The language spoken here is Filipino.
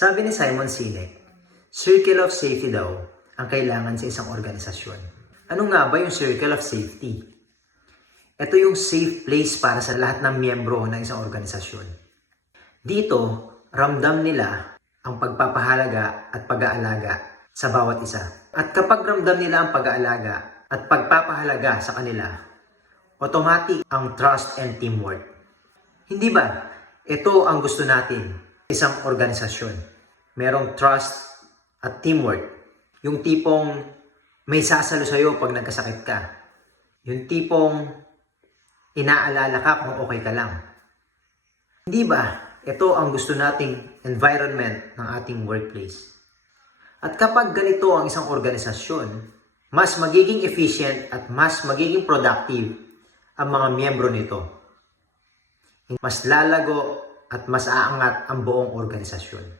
Sabi ni Simon Sinek, circle of safety daw ang kailangan sa isang organisasyon. Ano nga ba yung circle of safety? Ito yung safe place para sa lahat ng miyembro ng isang organisasyon. Dito, ramdam nila ang pagpapahalaga at pag-aalaga sa bawat isa. At kapag ramdam nila ang pag-aalaga at pagpapahalaga sa kanila, automatic ang trust and teamwork. Hindi ba? Ito ang gusto natin sa isang organisasyon. Merong trust at teamwork. Yung tipong may sasalo sa'yo pag nagkasakit ka. Yung tipong inaalala ka kung okay ka lang. Hindi ba? Ito ang gusto nating environment ng ating workplace. At kapag ganito ang isang organisasyon, mas magiging efficient at mas magiging productive ang mga miyembro nito. Mas lalago at mas aangat ang buong organisasyon.